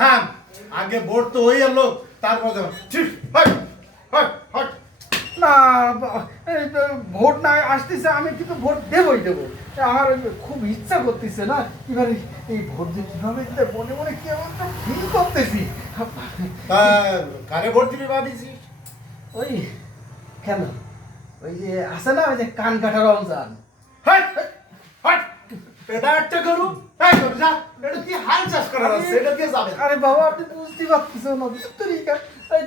থাম আগে ভোট তো হয়ে এলো তারপর না এই তো ভোট না আসতেছে, আমি কিন্তু ভোট দেবই দেবো। আমার খুব ইচ্ছা করতেছে না এবার এই ভোট যে কিভাবে দিতে মনে মনে কেমন ফিল করতেছি। কারে ভোট দিবি ভাবিছিস? ওই কেন ওই যে আছে না ওই যে কান কাটা রমজান। এটা একটা গরু যা, এটা কি হাল চাষ করা আছে, এটা দিয়ে যাবে। আরে বাবা আপনি বুঝতে পারতেছো না,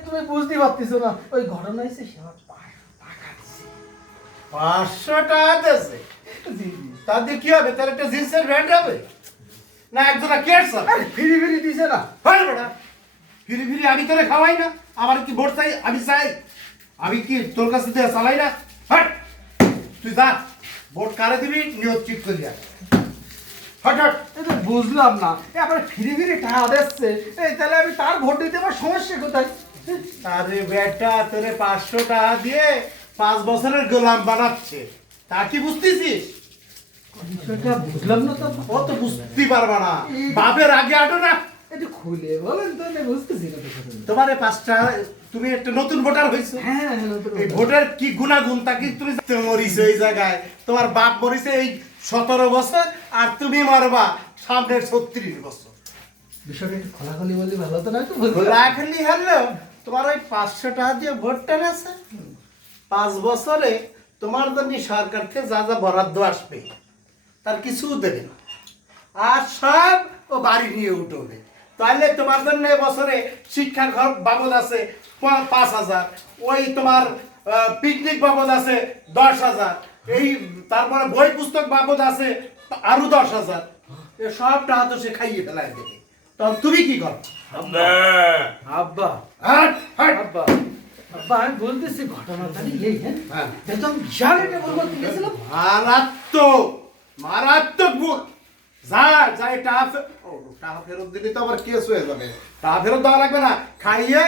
তুমি বুঝতে পারতেছো না। ওই ঘটনা হয়েছে সে আমার 500 টাকা দিয়েছে, তার দিয়ে কি হবে? তার একটা জিন্সের ব্যান্ড হবে না একজনা কেটস ফিরি ফিরি দিছে না। হয় বেটা, ফিরি ফিরি আমি তোরে খাওয়াই না? আমার কি ভোট চাই? আমি চাই, আমি কি তোর কাছে দিয়ে চালাই না? হট, তুই যা, ভোট কারে দিবি নিয়ত ঠিক করিয়া। Hot hot. এটা বুঝলাম না, আবার ফিরে ফিরে টাকা দিচ্ছে, এই তাহলে আমি তার ভোট দিতে আমার সমস্যা কোথায়? আরে বেটা, তোরে 500 টাকা দিয়ে 5 বছরের গোলাম বানাচ্ছে, তা কি বুঝতেছিস? বিষয়টা বুঝলাম না তো। ও তো বুঝতে পারবা না, বাপের আগে আটো না। একটু খুলে বলেন তো, আমি বুঝতেছি না তো। তোমারে 5টা, তুমি একটা নতুন ভোটার হইছো। হ্যাঁ এই ভোটের কি গুণাগুণ তা কি তুমি মরিছো এই জায়গায়? তোমার বাপ মরিছে এই 17 বছর, আর তুমি মারবা সামনের 36 বছর। বিষয়টা একটু খোলাখুলি বললে ভালো হতো না? একটু লাখলি হলো তোমার ওই 500 টাকা দিয়ে ভোটটা নেছে। 5 বছরে তোমার জন্য সরকার থেকে যা যা বরাদ্দ আসবে তার কিছু দেবে না, আর সব ও বাড়ি নিয়ে উঠবে। তাহলে তোমার জন্য বছরে শিক্ষার ঘর বাবদ আছে 5,000, ওই তোমার পিকনিক বাবদ আছে 10,000, এই তারপরে বই পুস্তক বাবদ আছে আরো 10,000। এ সব টাকা তো সে খাইয়ে ফেলাই দেবে। তখন তুমি কি করো? আব্বা হাট হাট। আব্বা আব্বা আমি বলতেছি ঘটনা তাহলে এই। হ্যাঁ, একদম বিশাল একটা ভুল করতে গেছিলাম। মারাত্মক মারাত্মক ভুল। যা যাই টাকা ফেরত দিলে তো আবার কেস হয়ে যাবে। টাকা ফেরত দেওয়া লাগবে না, খাইয়ে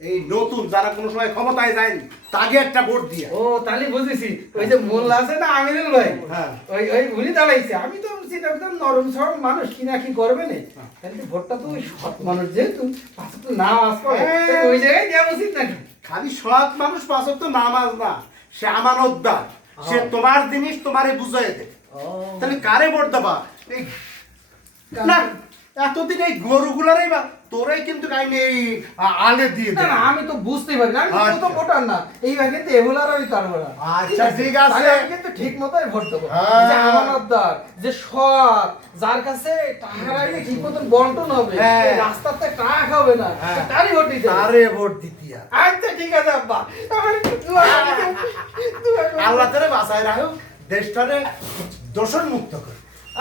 এই নতুন যারা কোনো সময় ক্ষমতায় যায়নি তাকে একটা ভোট দিয়ে। ও তাহলে বুঝেছি, ওই যে মোল্লা আছে না আমিনুল ভাই, হ্যাঁ, ওই ওই উনি দাঁড়াইছে। আমি তো চিন্তা করতাম নরম সরম মানুষ কি না কি করবে না, তাহলে ভোটটা তো ওই সৎ মানুষ যেহেতু পাশে তো নামাজ পড়ে, ওই জায়গায় দেওয়া উচিত নাকি? খালি সৎ মানুষ পাঁচক তো নামাজ না, সে আমানতদার, সে তোমার জিনিস তোমারে বুঝাই দেবে। তাহলে কারে ভোট দেবা? এই না, এতদিন এই গরুগুলারই বা তোরাই কিন্তু কাইনি এই আলে দিয়ে না দে। না আমি তো বুঝতেই পারি না, আমি তো তো ভোটার না এইবার, কিন্তু এগুলার আমি কারবো না। আচ্ছা ঠিক আছে, তাহলে আমি কিন্তু ঠিক মতোই ভোট দেবো। হ্যাঁ। যে আমানতদার, যে সৎ, যার কাছে টাকা রাখলে ঠিক মতন বন্টন হবে, হ্যাঁ। এই রাস্তাতে টাকা খাবে না, হ্যাঁ। তারই ভোট দিতে হবে। আরে ভোট দিতিয়া। আচ্ছা ঠিক আছে আব্বা, আমার একটু দোয়া করে দিও। দোয়া করে দিও। আল্লাহ তোরে বাঁচায় রাখো, দেশটারে দূষণ মুক্ত করে।